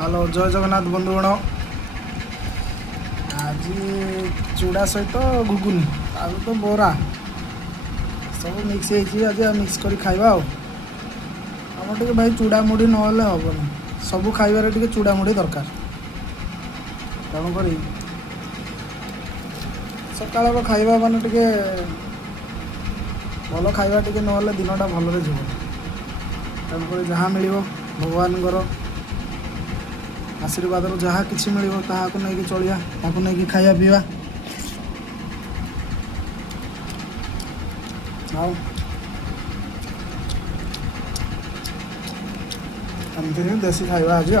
hello जय जगन्नाथ बंधुगण आज चूड़ा सहित घुगुनी आलू तो बोरा सब मिक्स आज मिक्स कर खाइबा आम टे भाई चूड़ा मुड़ी ना हेनी सब खाइबार टे चूड़ा मुड़ी दरकार तेणुक सकाल खाइबा माने टे भल खाइबा टे ना दिनटा भलरे जीव तेणुक जहाँ मिल भगवान आशीर्वाद जहाँ किसी मिल नहीं चलिया नहीं खाया पीवा आमती देसी खाइबा आज